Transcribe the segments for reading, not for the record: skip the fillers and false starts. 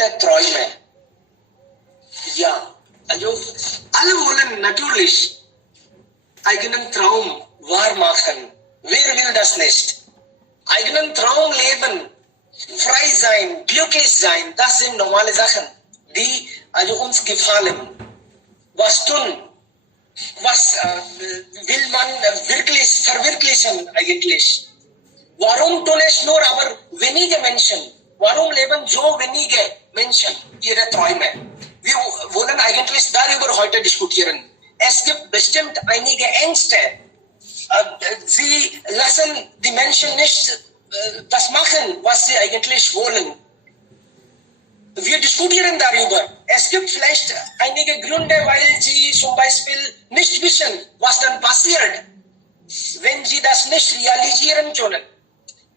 gute Träume. Ja, also alle wollen natürlich eigenen Traum wahr machen. Wer will das nicht? Eigenen Traum leben, frei sein, glücklich sein, das sind normale Sachen, die also uns gefallen. Was tun? Was will man wirklich verwirklichen eigentlich? Warum tun es nur aber wenige Menschen? Warum leben so wenige Menschen ihre Träume? Wir wollen eigentlich darüber heute diskutieren. Es gibt bestimmt einige Ängste. Sie lassen die Menschen nicht das machen, was sie eigentlich wollen. Wir diskutieren darüber. Es gibt vielleicht einige Gründe, weil sie zum Beispiel nicht wissen, was dann passiert, wenn sie das nicht realisieren können.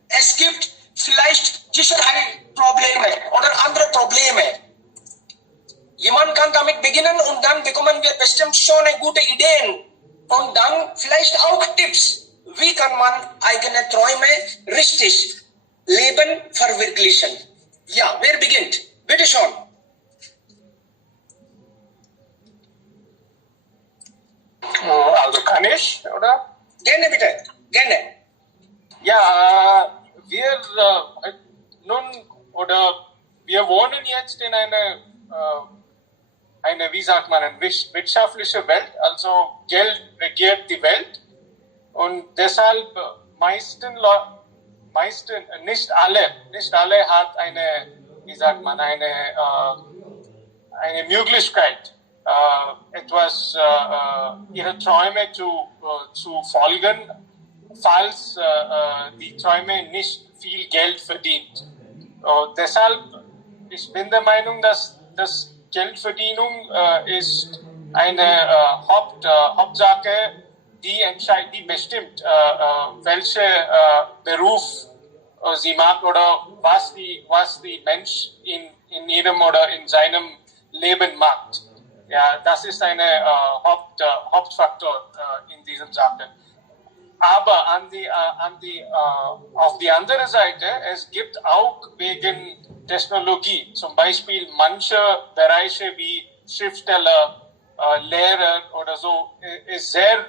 Es gibt vielleicht Sicherheitsprobleme oder andere Probleme. Jemand kann damit beginnen und dann bekommen wir bestimmt schon eine gute Ideen und dann vielleicht auch Tipps. Wie kann man eigene Träume richtig leben, verwirklichen? Ja, wer beginnt? Bitte schon. Also kann ich, oder? Gerne bitte, gerne. Ja, wir wohnen jetzt in eine, wie sagt man, eine wirtschaftliche Welt, also Geld regiert die Welt und deshalb nicht alle hat eine, wie sagt man, eine Möglichkeit, ihre Träume zu folgen, falls die Träume nicht viel Geld verdient. Deshalb, ich bin der Meinung, dass Geldverdienung ist eine Hauptsache, die bestimmt, welche Beruf sie mag oder was die Mensch in ihrem oder in seinem Leben macht. Ja, das ist eine Hauptfaktor in diesem Sache. Aber auf die andere Seite, es gibt auch wegen Technologie, zum Beispiel manche Bereiche wie Schriftsteller, Lehrer oder so, ist sehr,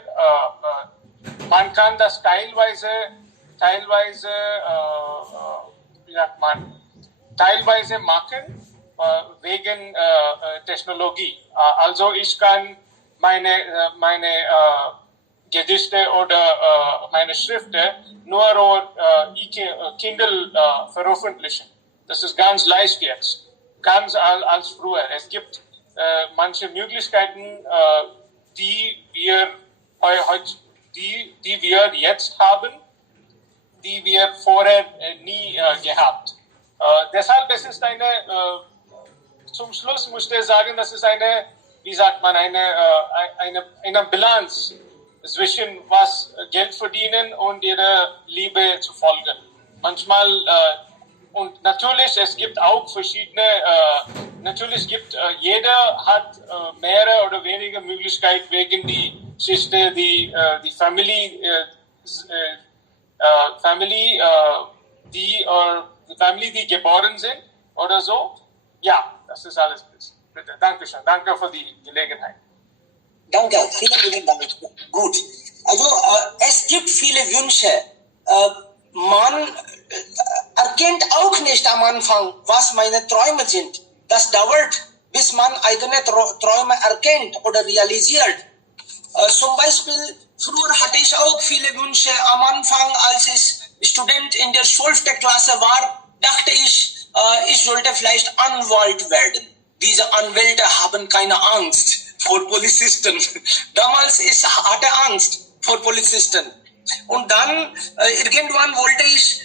man kann das teilweise, wie sagt man, teilweise machen wegen Technologie. Also ich kann meine Gedichte oder meine Schriften nur Kindle veröffentlichen. Das ist ganz leicht jetzt, ganz als früher. Es gibt manche Möglichkeiten, die wir jetzt haben, die wir vorher nie gehabt. Deshalb ist es zum Schluss musste ich sagen, das ist eine, wie sagt man, eine Bilanz zwischen was Geld verdienen und ihre Liebe zu folgen. Manchmal, und natürlich, es gibt auch verschiedene, jeder hat mehrere oder weniger Möglichkeiten wegen die Geschichte, die Family, die geboren sind oder so. Ja, das ist alles. Bitte, danke schön. Danke für die Gelegenheit. Danke, vielen Dank. Gut. Also es gibt viele Wünsche. Man erkennt auch nicht am Anfang, was meine Träume sind. Das dauert, bis man eigene Träume erkennt oder realisiert. Zum Beispiel, früher hatte ich auch viele Wünsche. Am Anfang, als ich Student in der 12. Klasse war, dachte ich, ich sollte vielleicht Anwalt werden. Diese Anwälte haben keine Angst vor Polizisten. Damals hatte Angst vor Polizisten. Und dann irgendwann wollte ich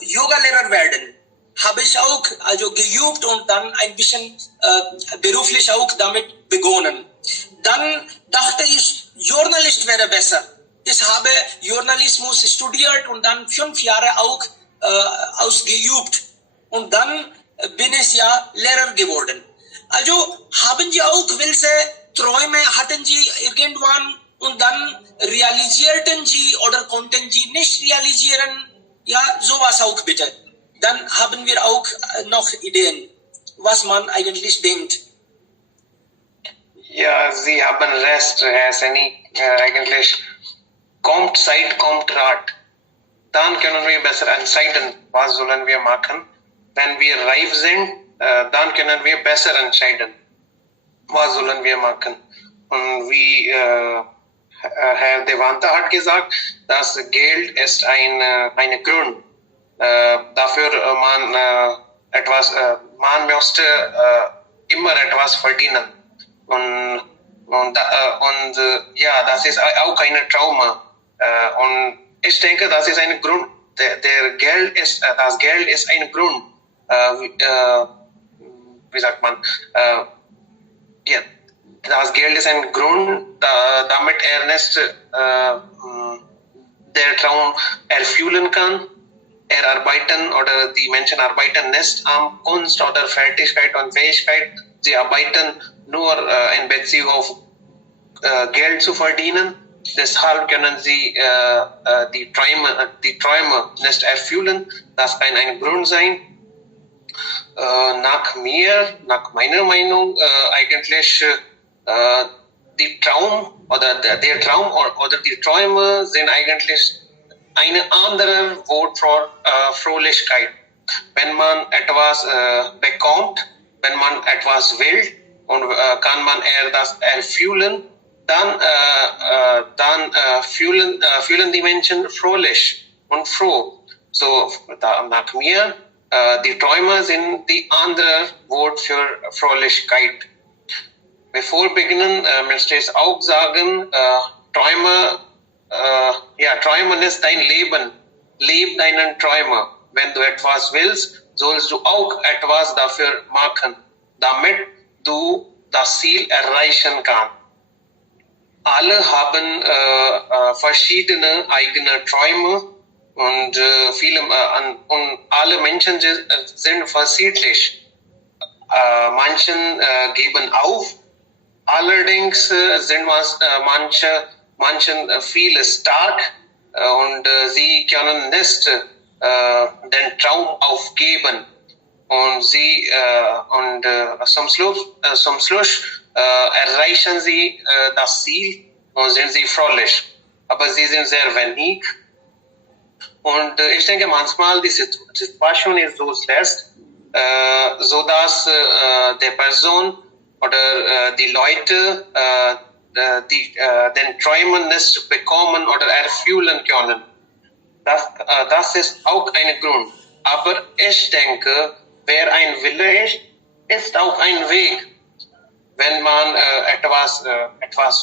Yogalehrer werden. Habe ich auch geübt und dann ein bisschen beruflich auch damit begonnen. Dann dachte ich, Journalist wäre besser. Ich habe Journalismus studiert und dann 5 Jahre auch ausgeübt. Und dann bin ich ja Lehrer geworden. Also haben Sie auch welche Träume, hatten Sie irgendwann und dann realisierten Sie oder konnten Sie nicht realisieren? Ja, sowas auch bitte. Dann haben wir auch noch Ideen. was man eigentlich denkt. Ja, sie haben Recht, Herr Seni. Eigentlich kommt Zeit, kommt Rat. Dann können wir besser entscheiden, was sollen wir machen. Wenn wir reif sind, dann können wir besser entscheiden, was sollen wir machen. Und wie Herr Devanta hat gesagt, das Geld ist eine Grund. Dafür man möchte immer etwas verdienen. Und ja, das ist auch ein Trauma. Und ich denke, das ist ein Grund. Das Geld ist ein Grund. Wie sagt man? Ja, das Geld ist ein Grund, damit nicht der Traum erfüllen kann. Arbeiten oder die Menschen arbeiten nicht am Kunst oder Fertigkeit und Fähigkeit. Sie arbeiten nur in Bezug auf Geld zu verdienen. Deshalb können sie die Träume nicht erfüllen. Das kann ein Grund sein. Nach meiner Meinung, eigentlich die Traum oder der Traum oder die Träume sind eigentlich ein anderes Wort für Fröhlichkeit. Wenn man etwas bekommt, wenn man etwas will und kann man das erfüllen, dann fühlen die Menschen fröhlich und froh. So, nach mir, die Träume sind die andere Wort für Fröhlichkeit. Bevor beginnen, möchte ich auch sagen, Träumen ist dein Leben. Leb deinen Träume. Wenn du etwas willst, sollst du auch etwas dafür machen, damit du das Ziel erreichen kannst. Alle haben verschiedene eigene Träume und und alle Menschen sind verschiedentlich. Manchen geben auf, allerdings sind manchen viel stark und sie können nicht den Traum aufgeben und zum Schluss erreichen sie das Ziel und sind sie fröhlich. Aber sie sind sehr wenig. Und ich denke manchmal die Situation ist so schlecht, so dass die Person oder die Leute den Träumen nicht bekommen oder erfüllen können. Das ist auch ein Grund. Aber ich denke, wer ein Wille ist auch ein Weg. Wenn man etwas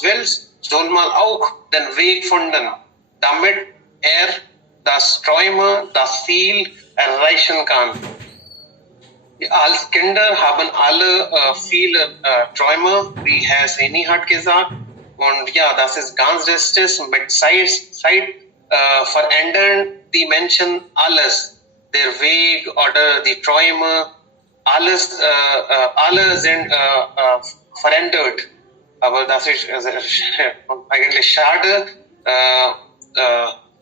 will, soll man auch den Weg finden, damit das Träume, das Ziel erreichen kann. Als Kinder haben alle viele Träume, wie Herr Seni hat gesagt. Und ja, das ist ganz richtig. Mit Zeit verändern die Menschen alles. Der Weg oder die Träume, alle sind verändert. Aber das ist eigentlich schade.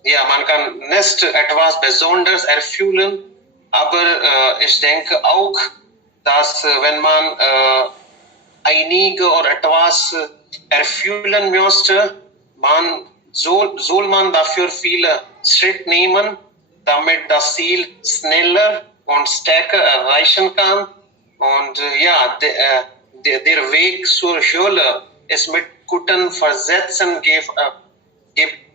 Ja, man kann nicht etwas Besonderes erfüllen. Aber ich denke auch, dass wenn man einige oder etwas erfüllen möchte, soll man dafür viele Schritte nehmen, damit das Ziel schneller und stärker erreichen kann. Und ja, der Weg zur Hölle ist mit guten Versätzen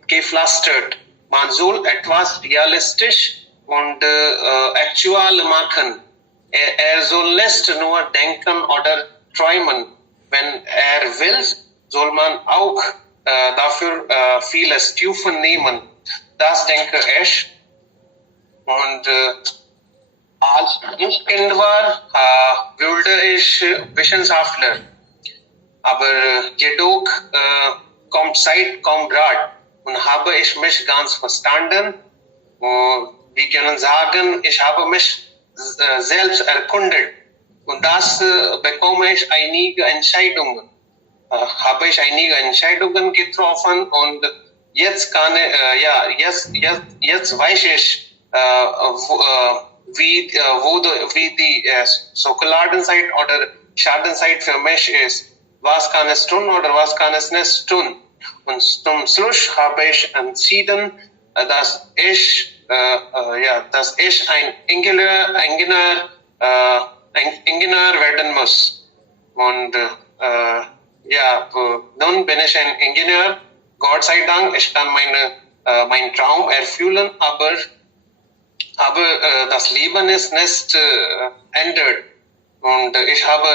gepflastert. Man soll etwas realistisch und aktuell machen. Er soll nicht nur denken oder träumen. Wenn er will, soll man auch dafür viele Stufen nehmen. Das denke ich. Und als ich Kind war, würde ich Wissenschaftler. Aber jedoch kommt Zeit, kommt Rat. Und habe ich mich ganz verstanden. Wir können sagen, ich habe mich selbst erkundet. Und das bekomme ich einige Entscheidungen. Habe ich einige Entscheidungen getroffen und jetzt kann jetzt weiß ich, wie die Schokoladenseite oder Schadenseite für mich ist. Was kann es tun oder was kann es nicht tun? Und zum Schluss habe ich entschieden, dass ich ein Ingenieur werden muss. Und nun bin ich ein Ingenieur. Gott sei Dank, ich kann meinen Traum erfüllen, aber das Leben ist nicht ändert. Und ich habe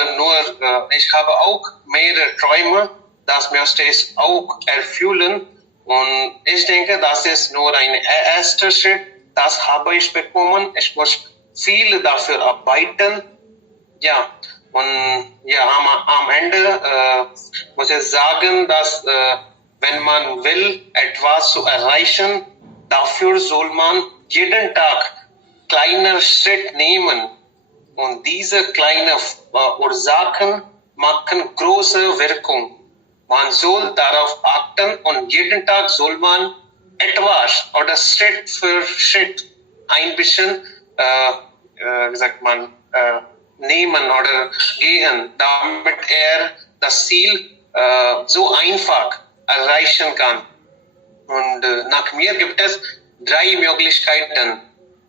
auch mehrere Träume, das möchte ich auch erfüllen. Und ich denke, das ist nur ein erster Schritt. Das habe ich bekommen. Ich muss viel dafür arbeiten. Ja, und ja, am Ende muss ich sagen, dass wenn man will, etwas zu erreichen, dafür soll man jeden Tag kleine Schritt nehmen. Und diese kleinen Ursachen machen große Wirkung. Man soll darauf achten und jeden Tag soll man etwas oder Schritt für Schritt ein bisschen, nehmen oder gehen, damit das Ziel so einfach erreichen kann. Und nach mir gibt es 3 Möglichkeiten.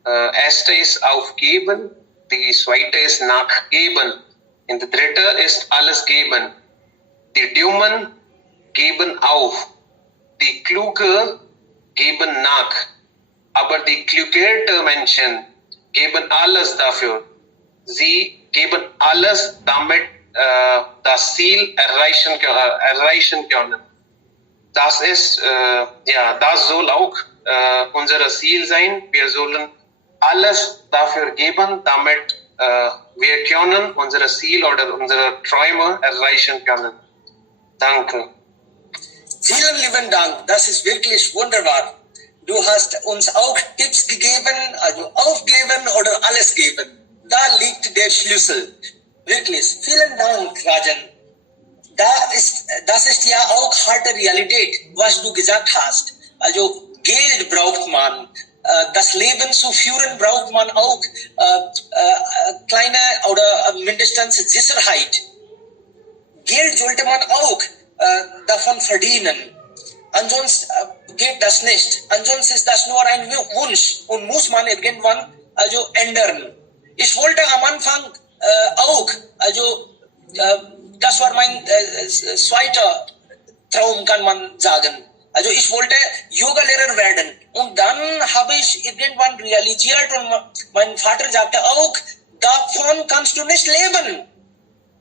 Erste ist aufgeben, die zweite ist nachgeben und die dritte ist alles geben. Die Dummen geben auf, die Kluge geben nach, aber die klügeren Menschen geben alles dafür. Sie geben alles, damit das Ziel erreichen können. Das soll auch unser Ziel sein. Wir sollen alles dafür geben, damit wir können unser Ziel oder unsere Träume erreichen können. Danke. Vielen lieben Dank, das ist wirklich wunderbar. Du hast uns auch Tipps gegeben, also aufgeben oder alles geben. Da liegt der Schlüssel. Wirklich, vielen Dank, Rajan. Das ist ja auch harte Realität, was du gesagt hast. Also Geld braucht man. Das Leben zu führen braucht man auch kleine oder mindestens Sicherheit. Geld sollte man auch davon verdienen. Ansonsten geht das nicht. Ansonsten ist das nur ein Wunsch und muss man irgendwann also ändern. Ich wollte am Anfang auch, also das war mein zweiter Traum, kann man sagen. Also ich wollte Yoga-Lehrer werden. Und dann habe ich irgendwann realisiert und mein Vater sagte auch, davon kannst du nicht leben.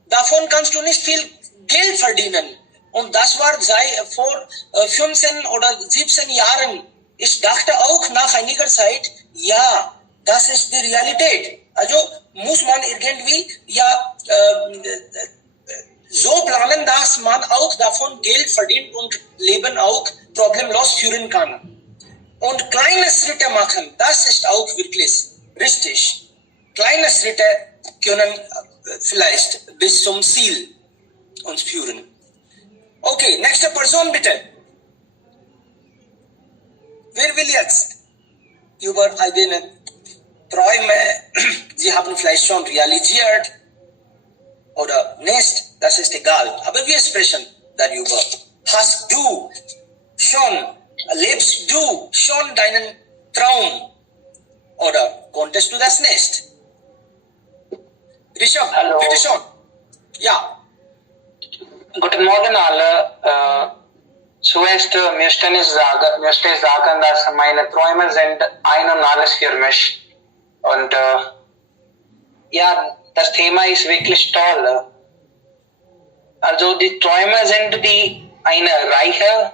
Davon kannst du nicht viel Geld verdienen. Und das war vor 15 oder 17 Jahren. Ich dachte auch nach einiger Zeit, ja, das ist die Realität. Also muss man irgendwie so planen, dass man auch davon Geld verdient und Leben auch problemlos führen kann. Und kleine Schritte machen, das ist auch wirklich richtig. Kleine Schritte können vielleicht bis zum Ziel uns führen. Okay, nächste Person bitte. Wer will jetzt über eigene Träume, Sie haben vielleicht schon realisiert oder nicht, das ist egal. Aber wir sprechen darüber. Lebst du schon deinen Traum oder konntest du das nicht? Rishabh, Hallo. bitte schon. Ja. Guten Morgen alle. Zuerst möchte ich sagen, dass meine Träume sind ein und alles für mich. Und das Thema ist wirklich toll. Also die Träume sind eine Reihe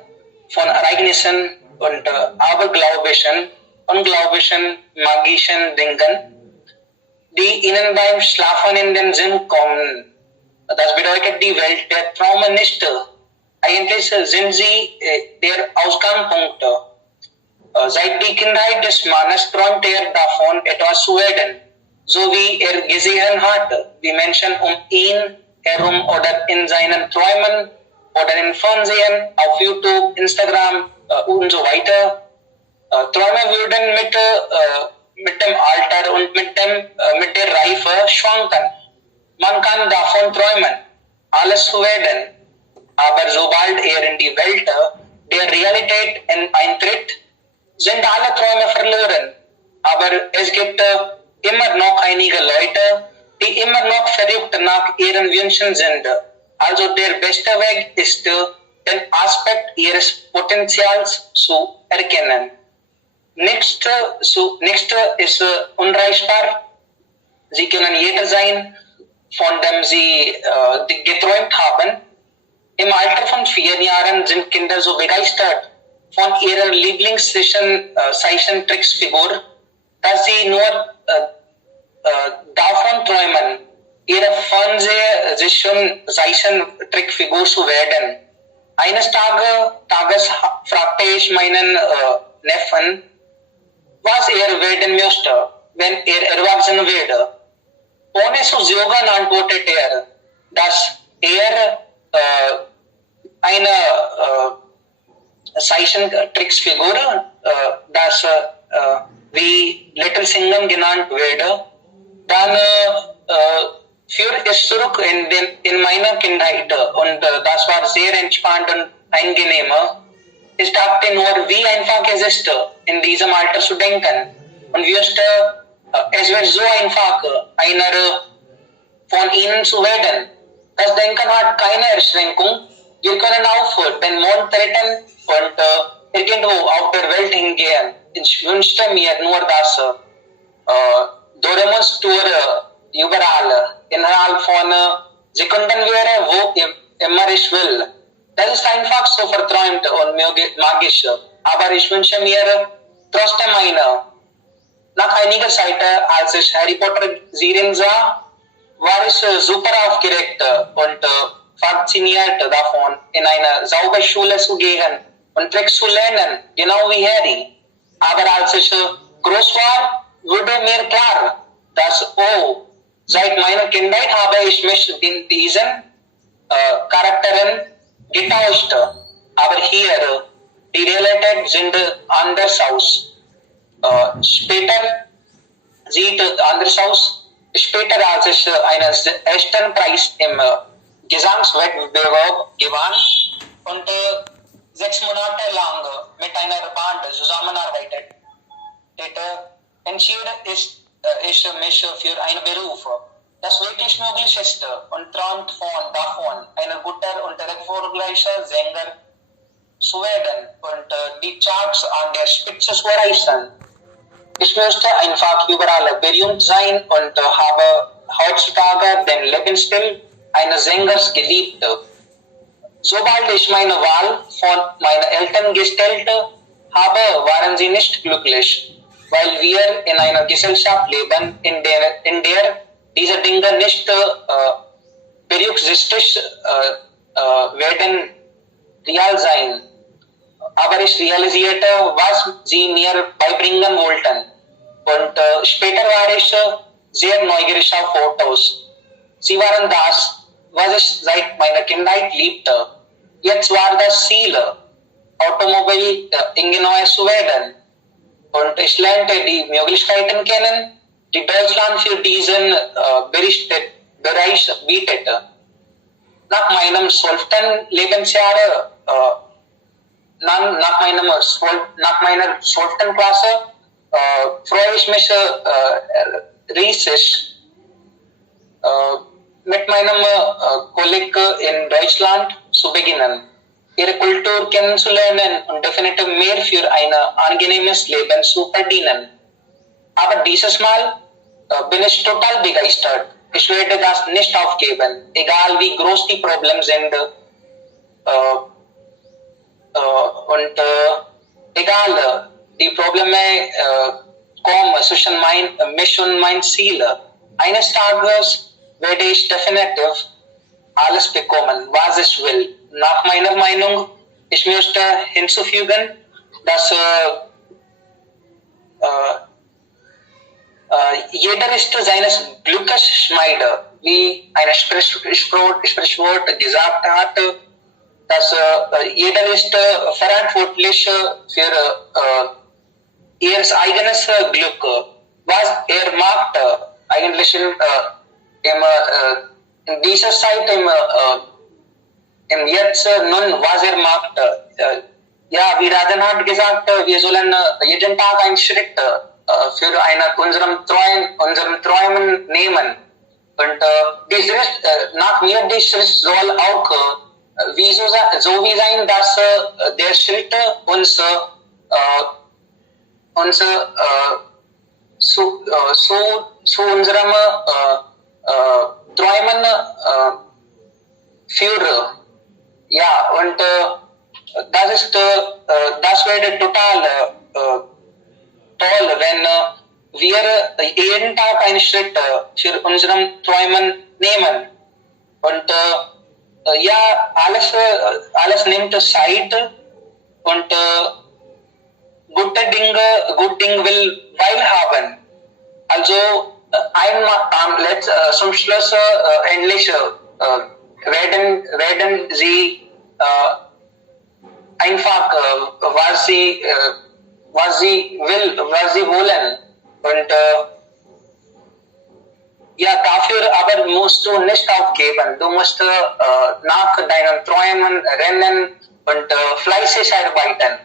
von Ereignissen und abergläubischen, unglaublichen, magischen Dingen, die ihnen beim Schlafen in den Sinn kommen. Das bedeutet die Welt der Träume nicht. Eigentlich sind sie der Ausgangspunkt. Seit der Kindheit des Mannes träumt davon, etwas zu werden, so wie gesehen hat, wie Menschen ihn herum oder in seinen Träumen oder im Fernsehen, auf YouTube, Instagram und so weiter. Träume würden mit mit dem Alter und mit der Reife schwanken. Man kann davon träumen, alles zu werden, aber sobald in die Welt der Realität eintritt, sind alle Träume verloren. Aber es gibt immer noch einige Leute, die immer noch verrückt nach ihren Wünschen sind. Also der beste Weg ist, den Aspekt ihres Potenzials zu erkennen. Nächste ist unreichbar. Sie können jeder sein, von dem sie geträumt haben. Im Alter von 4 Jahren sind Kinder so begeistert von ihrer Lieblings-Zeichentricksfigur, dass sie nur davon träumen, ihre Zeichentrickfigur zu werden. Eines Tages fragte ich meinen Neffen, was er werden möchte, wenn er erwachsen würde. Ohne zu zögern antwortete er, dass er eine Zeichentricksfigur, das wie Little Singam genannt wird, dann führt es zurück in meine Kindheit und das war sehr entspannt und angenehm. Ich dachte nur, wie einfach es ist, in diesem Alter zu denken und es wird so einfach, einer von ihnen zu werden. Das Denken hat keine Einschränkung. Wir können auf den Mond treten und irgendwo auf der Welt hingehen. Ich wünschte mir nur, dass Doraemons Tour überall innerhalb von Sekunden wäre, wo immer ich will. Das ist einfach so verträumt und magisch. Aber ich wünsche mir trotzdem eine. Nach einiger Zeit, als ich Harry Potter Serien sah, war ich super aufgeregt und fasziniert davon, in eine Zauberschule zu gehen und Tricks zu lernen, genau wie Harry. Aber als ich groß war, wurde mir klar, dass, seit meiner Kindheit habe ich mich in diesen Charakteren getäuscht. Aber hier, die Realität sieht anders aus. Später sieht anders aus. Später, als ich einen ersten Preis im Gesangswettbewerb gewann und 6 Monate lang mit einer Band zusammenarbeitet, entschied ich mich für einen Beruf, das wirklich möglich ist und träumt davon, ein guter und erfolgreicher Sänger zu werden und die Charts an der Spitze zu erreichen. Ich möchte einfach überall berühmt sein und habe heutzutage den Lebensstil eines Sängers geliebt. Sobald ich meine Wahl von meinen Eltern gestellt habe, waren sie nicht glücklich, weil wir in einer Gesellschaft leben, in der diese Dinge nicht berücksichtigt werden, real sein. Aber ich realisierte, was sie mir beibringen wollten. Und später war ich sehr neugierig auf Fotos. Sie waren das, was ich seit meiner Kindheit liebte. Jetzt war das Ziel, Automobilingenieur zu werden. Und ich lernte die Möglichkeiten kennen, die Deutschland für diesen Bereich bietet. Nach meinem 12. Lebensjahr, nach meiner 12. Klasse, freue ich mich riesig, mit meinem Kollegen in Deutschland zu beginnen, ihre Kultur kennenzulernen und definitiv mehr für ein angenehmes Leben zu verdienen. Aber dieses Mal bin ich total begeistert. Ich werde das nicht aufgeben, egal wie groß die Probleme sind. Und egal, die Probleme kommen zwischen mich und mein Ziel. Eines Tages werde ich definitiv alles bekommen, was ich will. Nach meiner Meinung, ich möchte hinzufügen, dass jeder ist seines Glückes Schmied, wie ein Sprichwort gesagt hat, dass jeder ist verantwortlich für ihr eigenes Glück. was earmarked eigentlich in dieser Zeit im jetzt nun was earmarked. Ja, wie Rajan hat gesagt, wir sollen jeden Tag einen Schritt für unseren Träumen nehmen. Und nach mir der Schritt soll auch so wie sein, dass der Schritt uns zu unserem Träumen führt. Ja, und das wäre total toll, wenn wir jeden Tag einen Schritt für unseren Träumen nehmen. Und ja, alles nimmt Zeit und good Ding will Weile haben. Also zum Schluss endlich werden sie einfach was sie wollen. Und ja, dafür aber musst du nicht aufgeben. Du musst nach deinen Träumen rennen und fleißig arbeiten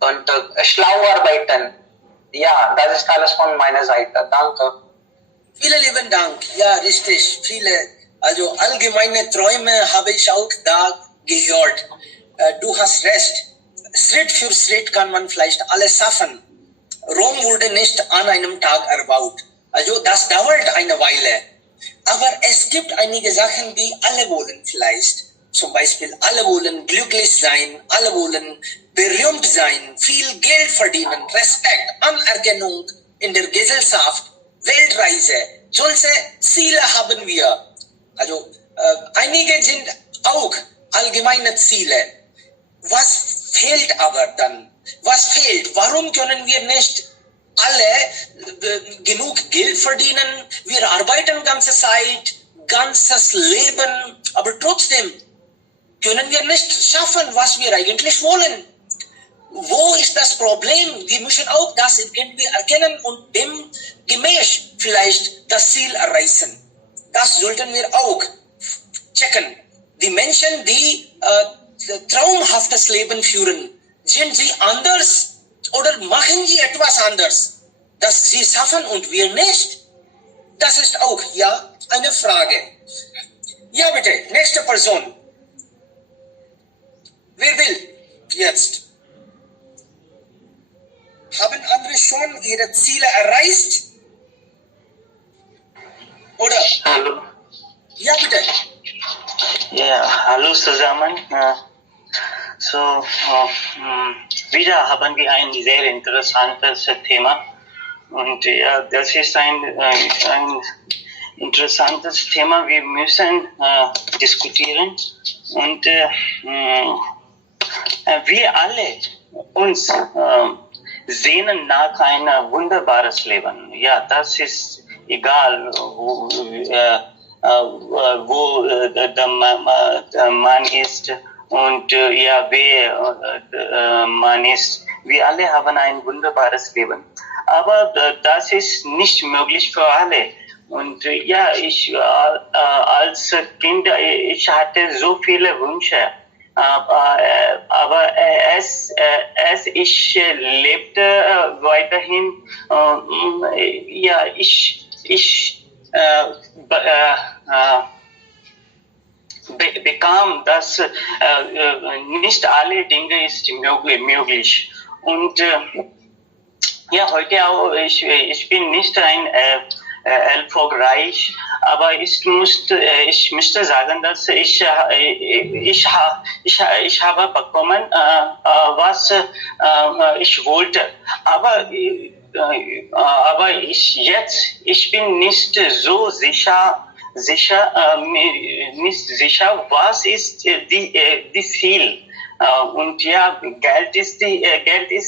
und schlau arbeiten. Ja, das ist alles von meiner Seite. Danke. Vielen lieben Dank. Ja, richtig. Also allgemeine Träume habe ich auch da gehört. Du hast recht. Schritt für Schritt kann man vielleicht alles schaffen. Rom wurde nicht an einem Tag erbaut. Also das dauert eine Weile. Aber es gibt einige Sachen, die alle wollen vielleicht. Zum Beispiel, alle wollen glücklich sein, alle wollen berühmt sein, viel Geld verdienen, Respekt, Anerkennung in der Gesellschaft, Weltreise. Solche Ziele haben wir. Also einige sind auch allgemeine Ziele. Was fehlt aber dann? Was fehlt? Warum können wir nicht alle genug Geld verdienen? Wir arbeiten ganze Zeit, ganzes Leben, aber trotzdem können wir nicht schaffen, was wir eigentlich wollen. Wo ist das Problem? Wir müssen auch das irgendwie erkennen und dem gemäß vielleicht das Ziel erreichen. Das sollten wir auch checken. Die Menschen, die traumhaftes Leben führen, sind sie anders oder machen sie etwas anders, das sie schaffen und wir nicht? Das ist auch ja eine Frage. Ja bitte, nächste Person. Wer will jetzt? Haben andere schon ihre Ziele erreicht? Oder? Hallo. Ja, bitte. Ja, hallo zusammen. Wieder haben wir ein sehr interessantes Thema. Und ja, das ist ein interessantes Thema. Wir müssen diskutieren. Und wir alle uns sehnen nach einem wunderbares Leben. Ja, das ist egal, wo der Mann ist und ja, wer man ist. Wir alle haben ein wunderbares Leben. Aber das ist nicht möglich für alle. Und ja, ich als Kind, ich hatte so viele Wünsche. Aber ich lebte weiterhin, ja, ich bekam, dass nicht alle Dinge ist möglich. Und ja, heute auch, ich bin nicht ein erfolgreich, aber ich müsste sagen, dass ich habe bekommen, was ich wollte. Aber ich bin nicht so sicher, was ist die Ziel. Und ja, Geld ist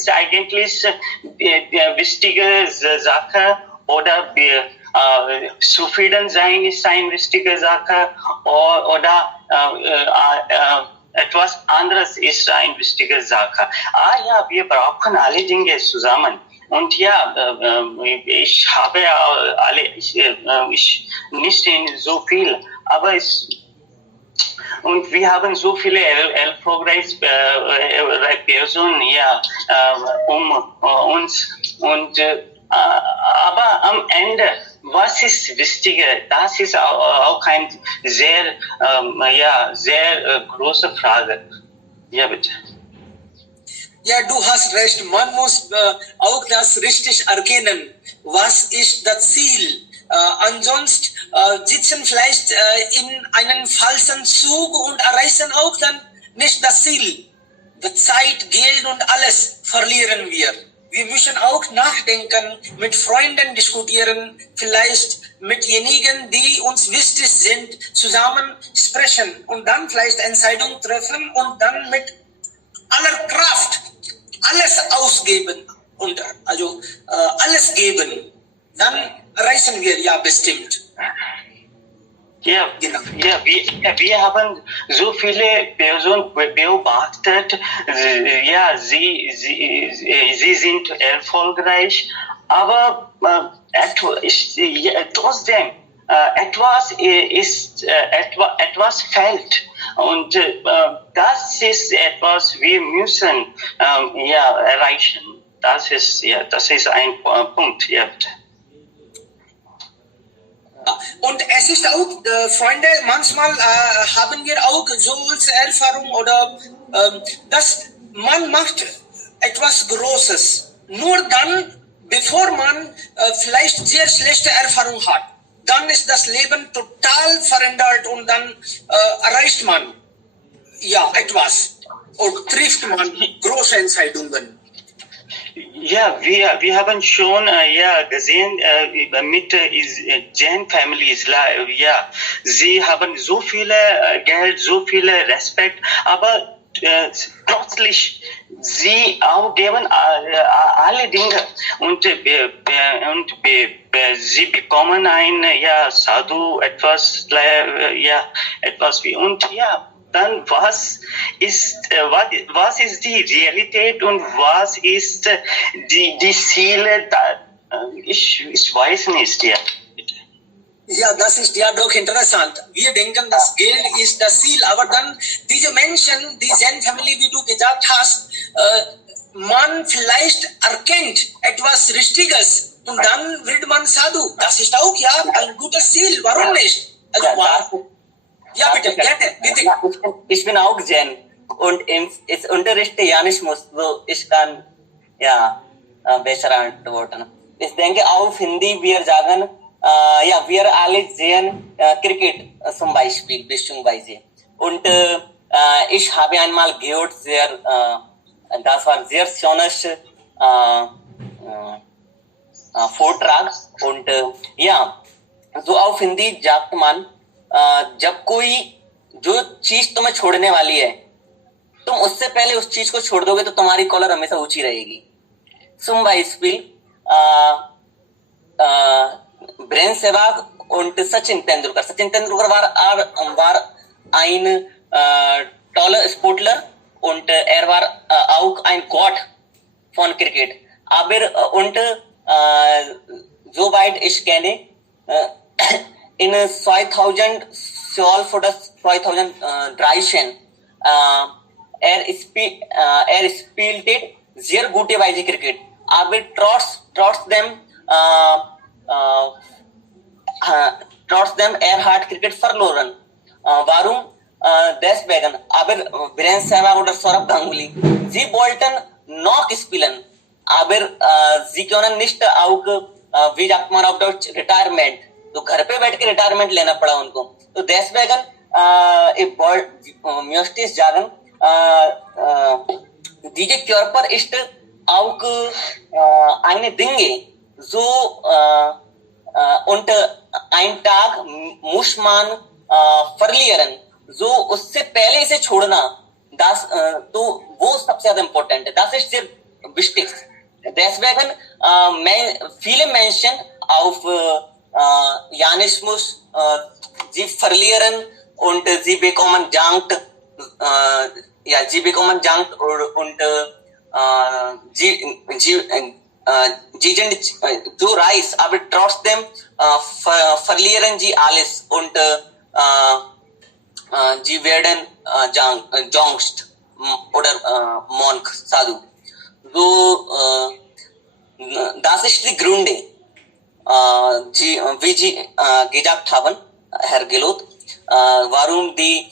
eigentlich die wichtige Sache, oder zufrieden sein ist eine wichtige Sache, oder etwas anderes ist eine wichtige Sache. Ja, wir brauchen alle Dinge zusammen. Und ja, ich habe ich nicht in so viel, aber und wir haben so viele erfolgreiche Personen ja, uns. Und, aber am Ende, was ist wichtiger? Das ist auch eine sehr, sehr große Frage. Ja, bitte. Ja, du hast recht. Man muss auch das richtig erkennen. Was ist das Ziel? Ansonsten sitzen vielleicht in einem falschen Zug und erreichen auch dann nicht das Ziel. Die Zeit, Geld und alles verlieren wir. Wir müssen auch nachdenken, mit Freunden diskutieren, vielleicht mit denjenigen, die uns wichtig sind, zusammen sprechen und dann vielleicht Entscheidungen treffen und dann mit aller Kraft alles ausgeben und also alles geben, dann erreichen wir ja bestimmt. Ja, Genau. ja, wir haben so viele Personen beobachtet, ja, sie sind erfolgreich, aber trotzdem, etwas fehlt. Und das ist etwas, wir müssen erreichen. Das ist ein Punkt. Ja. Und es ist auch, Freunde, manchmal haben wir auch solche Erfahrungen oder dass man macht etwas Großes. Nur dann, bevor man vielleicht sehr schlechte Erfahrungen hat, dann ist das Leben total verändert und dann erreicht man ja etwas und trifft man große Entscheidungen. Ja, wir haben schon gesehen mit Jain Families, ja, sie haben so viele Geld, so viel Respekt, aber plötzlich sie auch geben alle Dinge und sie bekommen ein Sadhu etwas wie und ja. Dann was ist die Realität und was ist die Ziele? Ich weiß nicht. Ja. Ja, das ist ja doch interessant. Wir denken, das Geld ist das Ziel, aber dann diese Menschen, die Zen-Family, wie du gesagt hast, man vielleicht erkennt etwas Richtiges und dann wird man Sadhu. Das ist auch ja ein gutes Ziel. Warum nicht? Also, ja, bitte, gerne, bitte. Ja, ich bin auch Zen und ich unterrichte Janismus, so ich kann besser antworten. Ich denke auf Hindi, wir sagen, wir alle sehen Cricket zum Beispiel, beziehungsweise. Und ich habe einmal gehört, das war sehr schönes Vortrag und so auf Hindi sagt man, जब कोई जो चीज तुम्हें छोड़ने वाली है तुम उससे पहले उस चीज को छोड़ दोगे तो तुम्हारी कॉलर हमेशा ऊंची रहेगी. Zum Beispiel Brent Sehwag und Sachin Tendulkar. Sachin Tendulkar war ein toller Sportler und war auch ein Gott von Cricket. Aber und soweit ich kenne, in 2012 oder 2013 spielte sehr gute Weise Cricket. Aber trotzdem hat Cricket verloren. Warum? Deswegen. Aber Brent Sehwag oder Saurav Ganguly, sie wollten noch spielen, aber sie können nicht auch, wie sagt man auf Deutsch, Retirement. तो घर पे बैठ के रिटायरमेंट लेना पड़ा उनको. तो deswegen möchte ich sagen, diese Körper ist auch eine Dinge so und ein Tag muss man verlieren, so उससे पहले इसे छोड़ना, das तो वो सबसे ज्यादा इम्पोर्टेंट है. Das ist sehr wichtig. Deswegen viele Menschen auf Janismus, sie verlieren und sie bekommen Junk, und sie sind so reich, aber trotzdem verlieren sie alles und sie werden Jongst oder Monk, Sadhu. So, das ist die Gründe, wie Sie gesagt haben, Herr Gelot, warum die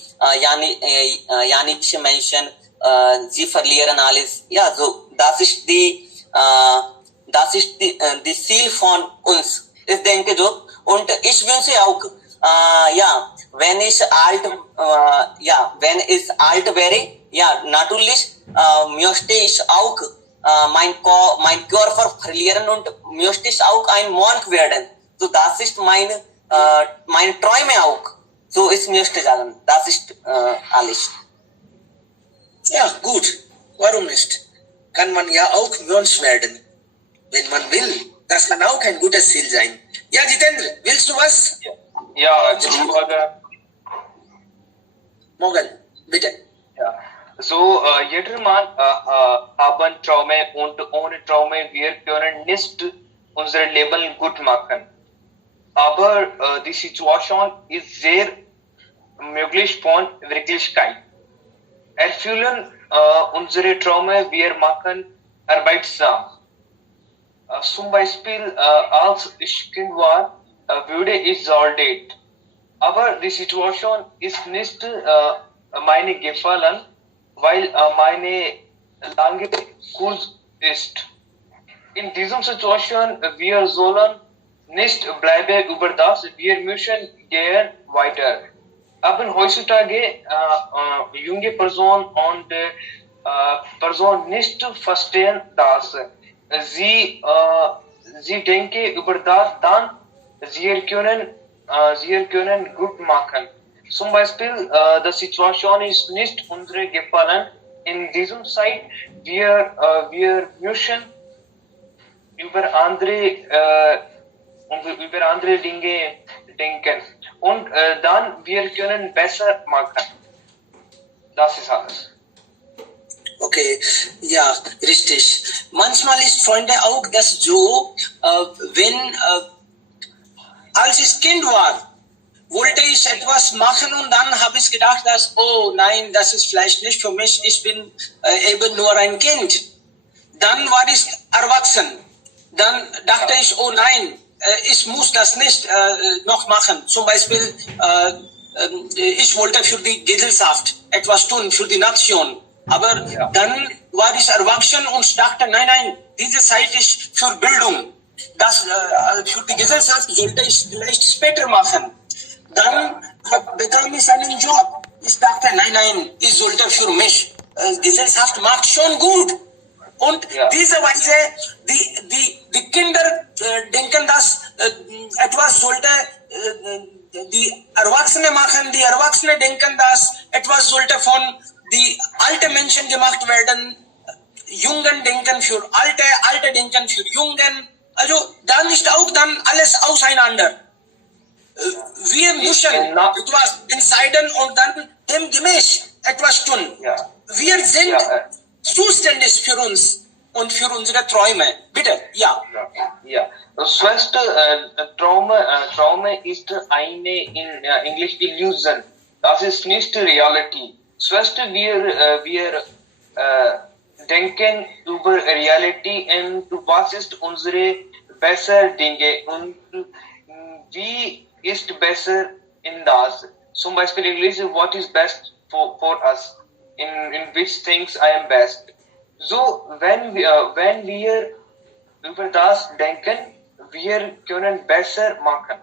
janische Menschen, sie verlieren alles. Ja, so, das ist die Ziel von uns. Ich denke so, und ich wünsche auch, wenn ich alt wäre, ja, natürlich möchte ich auch mein Körper verlieren und möchte ich auch ein Monk werden. So, das ist meine Träume auch. So, ich möchte sagen, das ist alles. Ja, gut. Warum nicht? Kann man ja auch Mönch werden, wenn man will. Das kann auch ein gutes Ziel sein. Ja, Jitendra, willst du was? Ja, also, Morgan, bitte. Ja. So, jedermann haben Trauma und ohne Trauma wir können nicht unser Leben gut machen. Aber die Situation ist sehr möglich von Wirklichkeit. Erfüllen unsere Trauma, wir machen arbeitsam. Zum Beispiel, als ich Kind war, wurde ich soldat. Aber die Situation ist nicht meine gefallen, weil meine lange Kurs ist. In dieser Situation, wir sollen nicht bleiben über das, wir müssen gehen weiter. Aber heutzutage junge Personen und Personen nicht verstehen das. Sie denken über das, dann sie können gut machen. Zum Beispiel, die Situation ist nicht unsere gefallen. In diesem Zeit, wir müssen über andere Dinge denken. Und dann wir können besser machen. Das ist alles. Okay, ja, richtig. Manchmal ist, Freunde, auch das so, als ich Kind war, wollte ich etwas machen und dann habe ich gedacht, dass, oh nein, das ist vielleicht nicht für mich, ich bin eben nur ein Kind. Dann war ich erwachsen. Dann dachte ich, oh nein, ich muss das nicht noch machen. Zum Beispiel, ich wollte für die Gesellschaft etwas tun, für die Nation. Aber dann war ich erwachsen und dachte, nein, diese Zeit ist für Bildung. Das für die Gesellschaft sollte ich vielleicht später machen. Dann bekam ich einen Job. Ich dachte, nein, ich sollte für mich. Gesellschaft macht schon gut. Und diese Weise, die Kinder denken, dass etwas sollte die Erwachsene machen. Die Erwachsene denken, dass etwas sollte von die alten Menschen gemacht werden. Jungen denken für Alte denken für Jungen. Also dann ist auch dann alles auseinander. Wir müssen etwas entscheiden und dann demgemäß etwas tun. Wir sind zuständig für uns und für unsere Träume. Bitte, ja. Ja. First, Trauma ist eine in Englisch Illusion. Das ist nicht Reality. First, wir denken über Reality und was ist unsere bessere Dinge und wie ist besser in das. Zum Beispiel English, what is best for us? In which things I am best. So, wenn wir über das denken, wir können besser machen.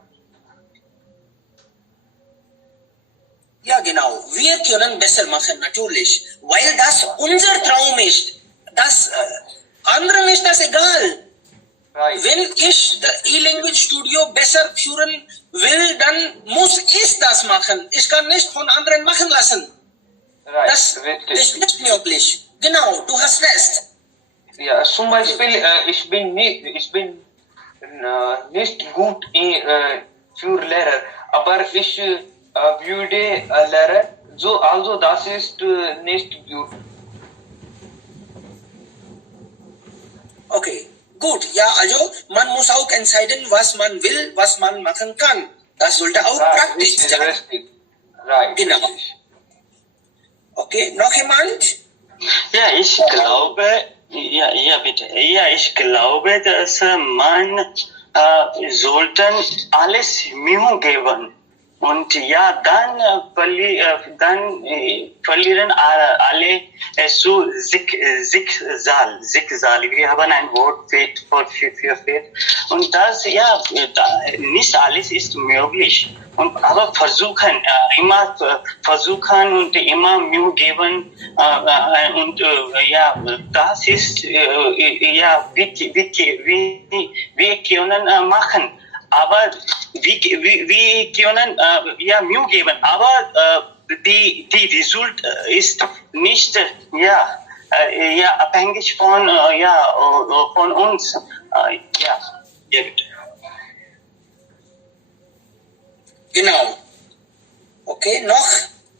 Ja, genau. Wir können besser machen, natürlich. Weil das unser Traum ist. Das anderen ist das egal. Right. Wenn ich das E-Language Studio besser führen will, dann muss ich das machen. Ich kann nicht von anderen machen lassen. Right. Das ist nicht möglich. Genau, du hast recht. Ja, zum Beispiel, ich bin nicht gut für Lehrer, aber ich würde Lehrer, also das ist nicht gut. Okay, Gut, ja, also man muss auch entscheiden, was man will, was man machen kann. Das sollte auch Right, praktisch this is sein. richtig. Right. Genau. Okay, noch jemand? Ja, ich glaube, ja, bitte. Ja, ich glaube, dass man sollten alles Mühe geben. Und ja, dann verlieren alle so Schicksal. Wir haben ein Wort für Fate. Und das, ja, nicht alles ist möglich. Aber immer versuchen und immer Mühe geben. Und ja, das ist, ja, wir können machen. Aber wir können ja Mühe geben, aber die Result ist nicht abhängig von von uns. Ja, bitte. Genau. Okay, noch?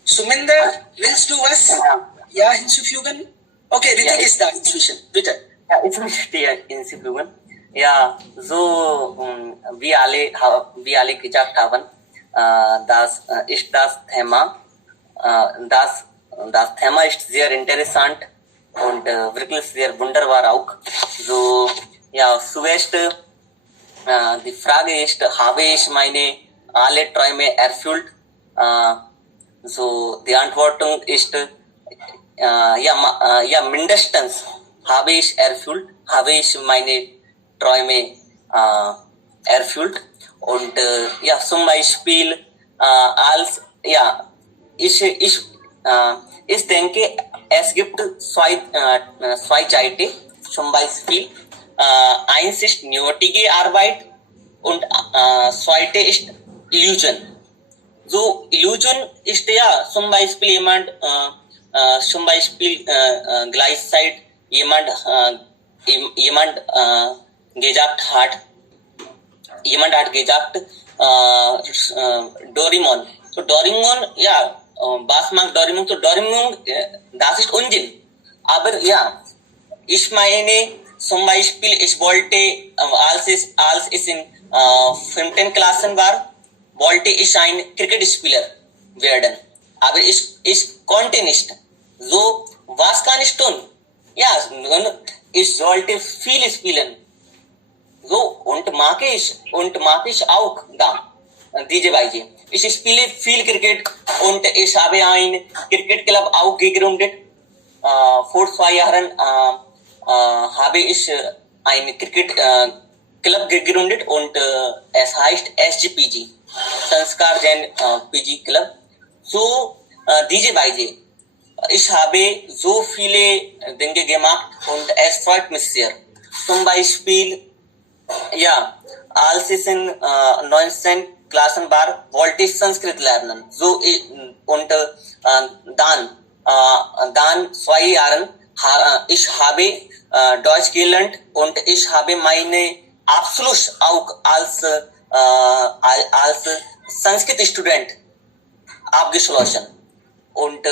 Suminder, willst du was hinzufügen? Okay, Ritik ist da inzwischen, bitte. Ja, ich möchte hinzufügen. Ja, so wir alle gesagt haben, das ist das Thema. Das Thema ist sehr interessant und wirklich sehr wunderbar auch. So, ja, zuerst die Frage ist, habe ich meine alle Träume erfüllt? So, die Antwort ist, mindestens habe ich erfüllt, habe ich meine Träume erfüllt. Und ja, zum Beispiel ich denke, es gibt zwei Seiten. Zum Beispiel eins ist nötige Arbeit und zweite ist Illusion. So, Illusion ist ja zum Beispiel gleichzeitig jemand hat gesagt, Doraemon. So Doraemon, ja, was mag Doraemon? So Doraemon, das ist Unsinn. Aber ja, ich meine, zum Beispiel, ich wollte, als ich in 15. Klassen war, wollte ich ein Cricketspieler werden. Aber ich konnte nicht. So, was kann ich tun? Ja, ich sollte viel spielen. So, und mag ich auch da, diese Weise. Ich spiele viel Cricket und ich habe ein Cricket Club auch gegründet. Vor 2 Jahren habe ich ein Cricket Club gegründet und es heißt SGPG, Sanskar Jain PG Club. So, diese Weise. Ich habe so viele Dinge gemacht und es freut mich sehr. Zum Beispiel, ja, als ich in 19. Klassen war, wollte ich Sanskrit lernen. So, und dann 2 Jahren, ich habe Deutsch gelernt und ich habe meine Abschluss auch als Sanskrit-Student abgeschlossen. Und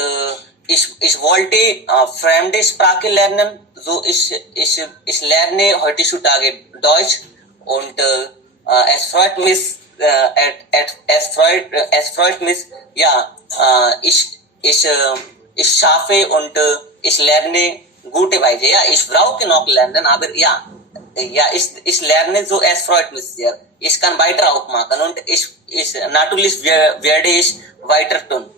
ich wollte fremde Sprache lernen, so ich lerne heutzutage Deutsch und es freut mich, ja, ich schaffe und ich lerne gute Weise. Ja, ich brauche noch lernen, aber ja, ich lerne so, es freut mich sehr. Ich kann weiter auch machen und natürlich werde ich weiter tun.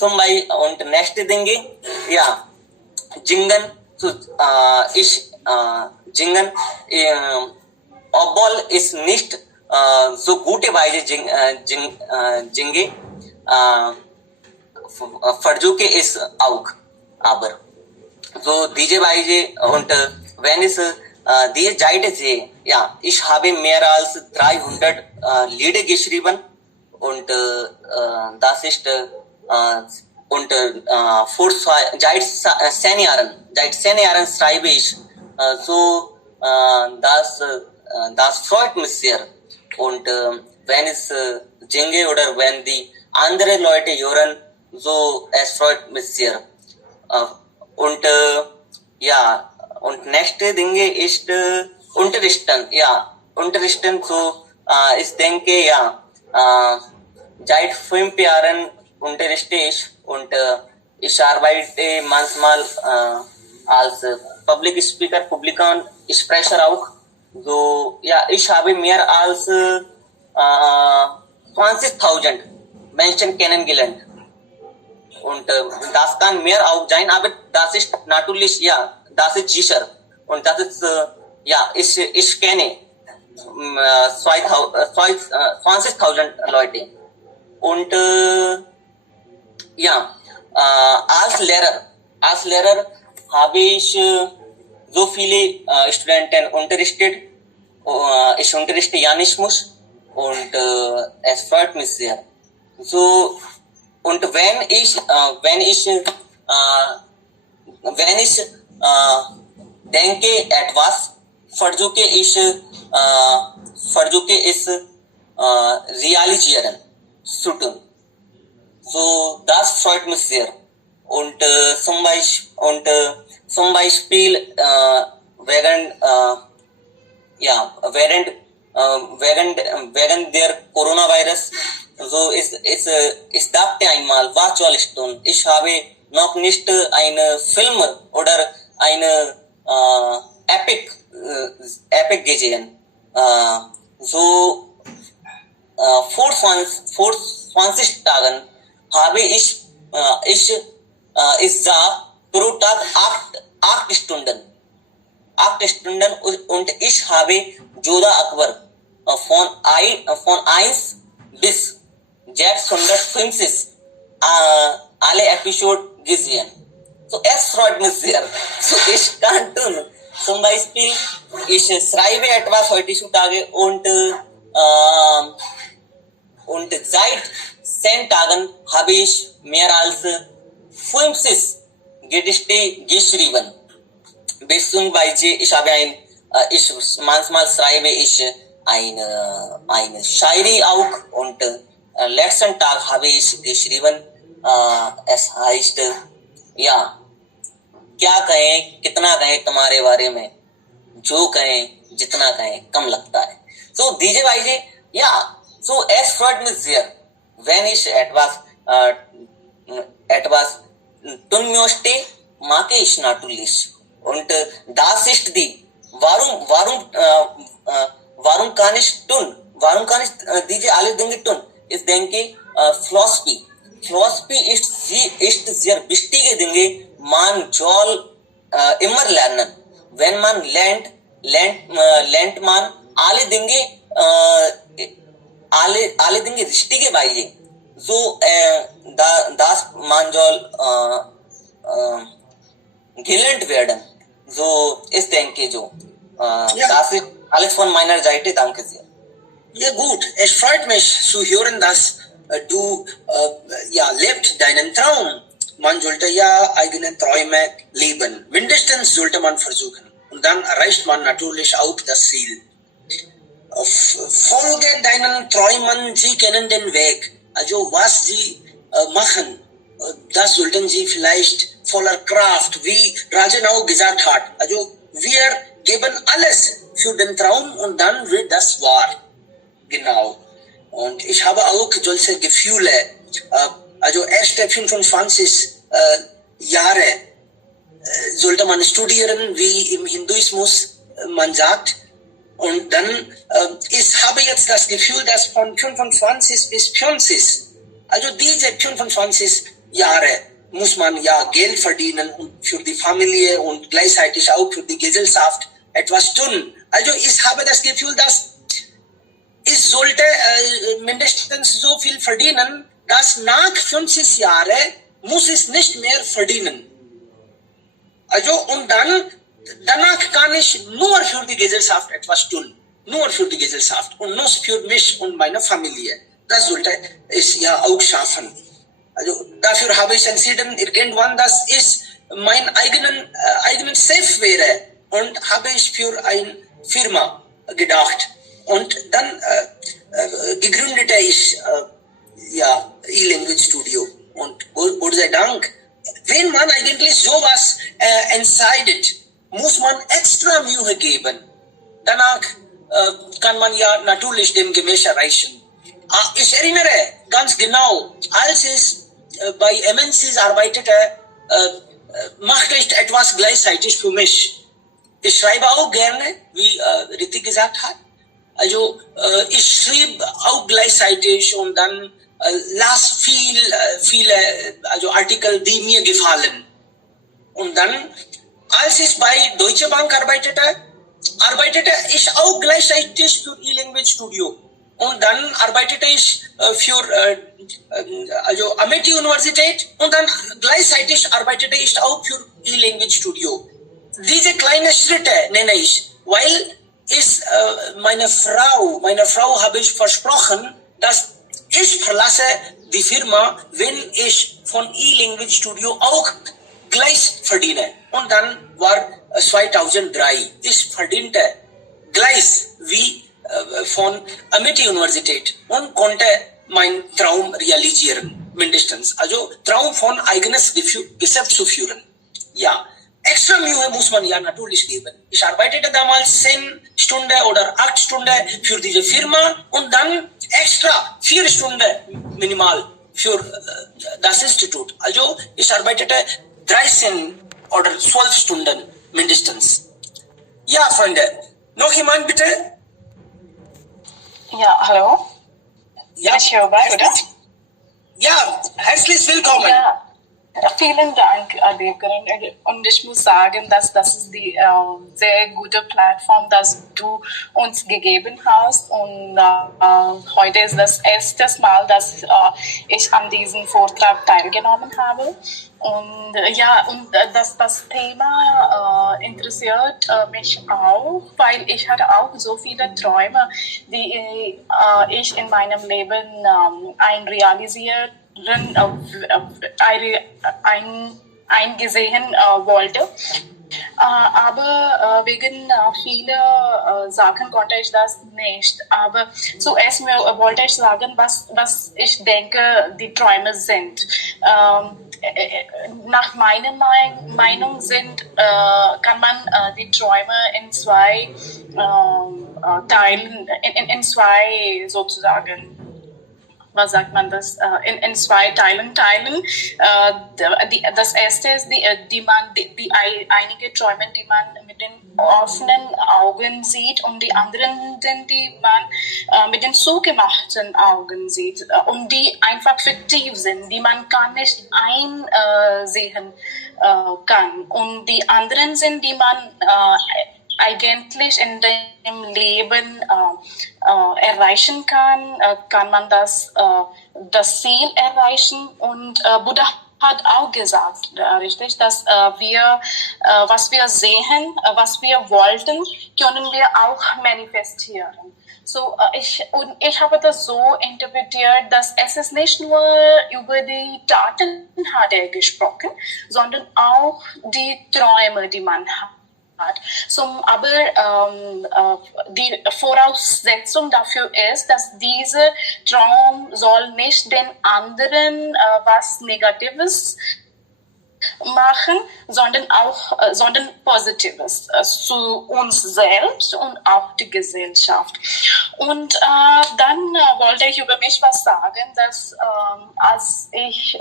Und nächste Dinge, ja, Jingen, so, Jingen, obwohl ist nicht so gute Weise Jinge, versuche ist auch, aber so diese Weise und wenn es diese Seite sehe, ja, ich habe mehr als 300 Lieder geschrieben und das ist und seit 10 Jahren schreibe ich, so das freut mich sehr. Und wenn es Jinge oder wenn die andere Leute hören, so es freut mich sehr. Und ja, und nächste Dinge ist Unterrichten, so ich denke, ja, seit 5 Jahren unterrichte ich und ich arbeite manchmal als Public Speaker, Publikum, Sprecher auch. So, ja, ich habe mehr als 20.000 Menschen kennengelernt. Und das kann mehr auch sein, aber das ist natürlich, ja, das ist sicher. Und das ist, ja, ich kenne 20.000 Leute. Und ja, als Lehrer habe ich so viele Studenten unterrichtet. Ich unterrichte Janismus und es freut mich sehr. So, und wenn ich denke etwas, versuche es realisieren zu tun. So, das freut mich sehr. Und zum Beispiel während der Coronavirus, so ich dachte einmal, was soll ich tun? Ich habe noch nicht einen Film oder eine Epic gesehen. So vor 20 Tagen habe ich sah pro Tag 8 Stunden. 8 Stunden und ich habe Jodha Akbar von 1 bis 650 alle Episode gesehen. So, es freut mich sehr. So, ich kann tun. Zum Beispiel, ich schreibe etwas heutzutage und seit 10 Tagen habe ich mehr als 50 Gedichte geschrieben. Beziehungsweise manchmal schreibe ich eine Shairi auch und letzten Tag habe ich geschrieben, es heißt, ja, क्या कहें कितना कहें तुम्हारे बारे में, जो कहें जितना कहें कम लगता है. So diese Weise, ja, so es freut mich sehr, wenn ich etwas tun möchte, mag ich natürlich. Und das ist die, warum kann ich tun? Warum kann ich diese alle Dinge tun? Ich denke, Philosophy ist sehr wichtige Dinge, man soll immer lernen. Wenn man lernt man alle Dinge richtige Weise. So, das man soll gelernt werden. So, ich denke so. Das ist alles von meiner Seite. Danke sehr. Ja, gut. Es freut mich zu hören, dass du lebt deinen Traum. Man sollte ja eigene Träume leben. Mindestens sollte man versuchen. Und dann erreicht man natürlich auch das Ziel. Folge deinen Träumen, sie kennen den Weg. Also was sie machen, das sollten sie vielleicht voller Kraft, wie Rajan auch gesagt hat. Also wir geben alles für den Traum und dann wird das wahr. Genau. Und ich habe auch solche Gefühle. Also erste 25 Jahre sollte man studieren, wie im Hinduismus man sagt. Und dann, ich habe jetzt das Gefühl, dass von 25 bis 50, also diese 25 Jahre muss man ja Geld verdienen und für die Familie und gleichzeitig auch für die Gesellschaft etwas tun. Also ich habe das Gefühl, dass ich sollte mindestens so viel verdienen, dass nach 50 Jahren muss ich nicht mehr verdienen. Also und danach kann ich nur für die Gesellschaft etwas tun. Nur für die Gesellschaft und nur für mich und meine Familie. Das sollte ich ja auch schaffen. Also dafür habe ich entschieden, irgendwann, dass ich mein eigenen Chef wäre und habe ich für eine Firma gedacht. Und dann gegründete ich E-Language Studio. Und Gott sei Dank, wenn man eigentlich sowas entscheidet, muss man extra Mühe geben. danach kann man ja natürlich dem gemäß erreichen. Ich erinnere ganz genau, als ich bei MNCs arbeitete, machte ich etwas gleichzeitig für mich. Ich schreibe auch gerne, wie Ritik gesagt hat. Also ich schrieb auch gleichzeitig und dann las viele also Artikel, die mir gefallen. Und dann, als ich bei Deutsche Bank arbeitete ich auch gleichzeitig für E-Language Studio. Und dann arbeitete ich für also Amity Universität und dann gleichzeitig arbeitete ich auch für E-Language Studio. Diese kleinen Schritte nenne ich, weil ich meiner Frau habe ich versprochen, dass ich verlasse die Firma, wenn ich von E-Language Studio auch gleich verdiene. Und dann war 2003, ich verdiente gleich wie von Amity Universität und konnte meinen Traum realisieren, mindestens. Also Traum von eigenes Geschäft zu führen. Ja, extra Mühe muss man ja natürlich geben. Ich arbeitete damals 10 Stunden oder 8 Stunden für diese Firma und dann extra 4 Stunden minimal für das Institut. Also ich arbeitete 13 oder 12 Stunden mindestens. Ja, Freunde, noch jemand bitte? Ja, hallo? Ja, Bin ich hier dabei, oder? Ja, herzlich willkommen. Ja, vielen Dank, Adebkaran. Und ich muss sagen, dass das ist die sehr gute Plattform, dass du uns gegeben hast. Und heute ist das erste Mal, dass ich an diesem Vortrag teilgenommen habe. Und das Thema interessiert mich auch, weil ich hatte auch so viele Träume, die ich in meinem Leben eingesehen wollte. Aber wegen vieler Sachen konnte ich das nicht. Aber zuerst wollte ich sagen, was ich denke, die Träume sind. Nach meiner Meinung kann man die Träume in zwei Teilen, in zwei sozusagen, was sagt man das, in zwei Teilen teilen. Das erste ist einige Träume, die man mit den offenen Augen sieht und die anderen, die man mit den zugemachten Augen sieht und die einfach fiktiv sind, die man gar nicht einsehen kann. Und die anderen sind, die man eigentlich in dem Leben erreichen kann man das Ziel erreichen. Und Buddha hat auch gesagt, richtig, dass was wir sehen, was wir wollten, können wir auch manifestieren. So, ich habe das so interpretiert, dass es ist nicht nur über die Taten hat er gesprochen, sondern auch die Träume, die man hat. Aber die Voraussetzung dafür ist, dass dieser Traum soll nicht den anderen was Negatives machen, sondern Positives zu uns selbst und auch die Gesellschaft. Und dann wollte ich über mich was sagen, dass als ich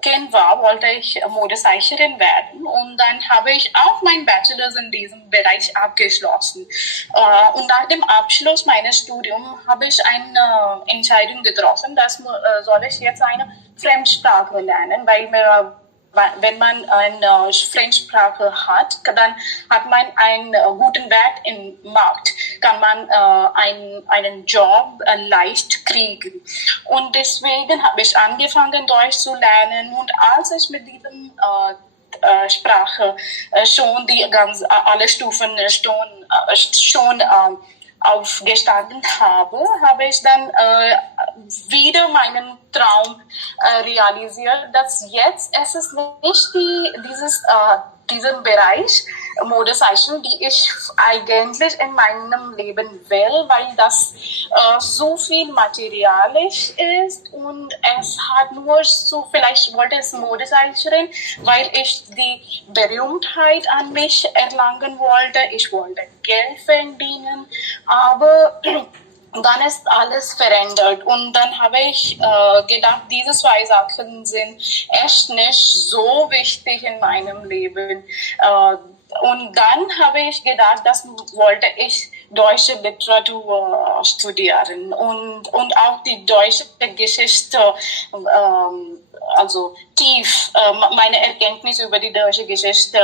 Kind war, wollte ich Modezeichnerin werden und dann habe ich auch meinen Bachelor in diesem Bereich abgeschlossen. Und nach dem Abschluss meines Studiums habe ich eine Entscheidung getroffen, dass soll ich jetzt eine Fremdsprache lernen, weil wenn man eine Fremdsprache hat, dann hat man einen guten Wert im Markt, kann man einen Job leicht kriegen. Und deswegen habe ich angefangen, Deutsch zu lernen. Und als ich mit diesem Sprache schon alle Stufen schon aufgestanden habe ich dann wieder meinen Traum realisiert, dass jetzt es ist nicht dieses diesem Bereich Modezeichen, die ich eigentlich in meinem Leben will, weil das so viel materialisch ist und es hat nur so, vielleicht wollte es Modezeichnerin, weil ich die Berühmtheit an mich erlangen wollte, ich wollte Geld verdienen, aber dann ist alles verändert und dann habe ich gedacht, diese zwei Sachen sind echt nicht so wichtig in meinem Leben. Und dann habe ich gedacht, das wollte ich deutsche Literatur studieren und auch die deutsche Geschichte, also tief meine Erkenntnis über die deutsche Geschichte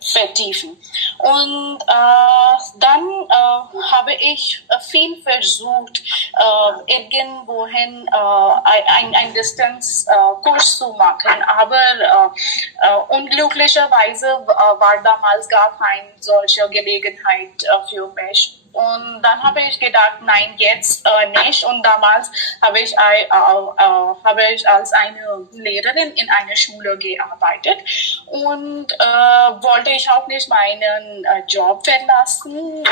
vertiefen. Und dann habe ich viel versucht, irgendwohin ein Distanzkurs zu machen, aber unglücklicherweise war damals gar keine solche Gelegenheit für mich. Und dann habe ich gedacht, nein, jetzt nicht. Und damals habe ich als eine Lehrerin in einer Schule gearbeitet und wollte ich auch nicht meinen Job verlassen.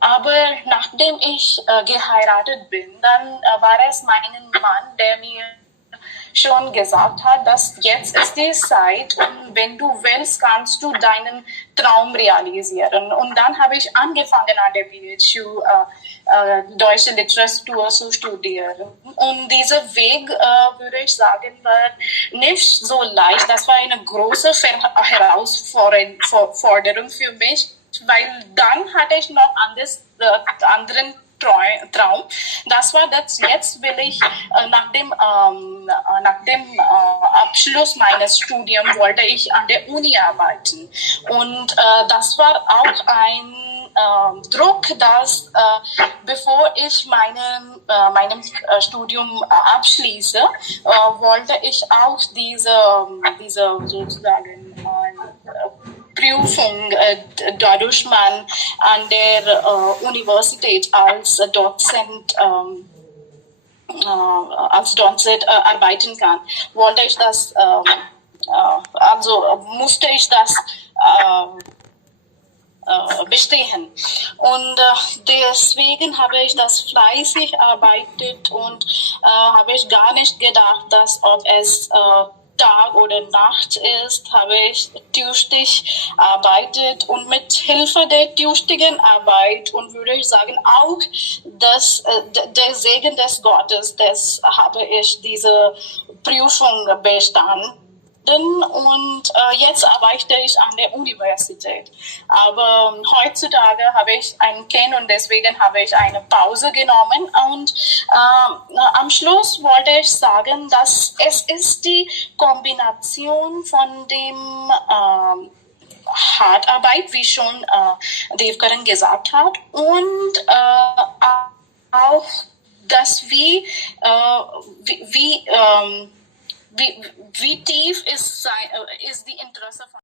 Aber nachdem ich geheiratet bin, dann war es mein Mann, der mir schon gesagt hat, dass jetzt ist die Zeit und wenn du willst, kannst du deinen Traum realisieren. Und dann habe ich angefangen an der BHU deutsche Literatur zu studieren. Und dieser Weg, würde ich sagen, war nicht so leicht. Das war eine große Herausforderung für mich, weil dann hatte ich noch anderen Traum. Das war das, jetzt will ich nach dem Abschluss meines Studiums wollte ich an der Uni arbeiten. Und das war auch ein Druck, dass bevor ich meinem Studium abschließe, wollte ich auch diese sozusagen Prüfung, dadurch man an der Universität als Dozent arbeiten kann, wollte ich das, also musste ich das bestehen. Und deswegen habe ich das fleißig arbeitet und habe ich gar nicht gedacht, dass ob es Tag oder Nacht ist, habe ich tüchtig arbeitet und mit Hilfe der tüchtigen Arbeit und würde ich sagen auch der Segen des Gottes, das habe ich diese Prüfung bestanden. Und jetzt arbeite ich an der Universität. Aber heutzutage habe ich ein Kind und deswegen habe ich eine Pause genommen. Und am Schluss wollte ich sagen, dass es ist die Kombination von dem Hartarbeit, wie schon Devkaran gesagt hat, und auch, dass wie tief ist die Interesse von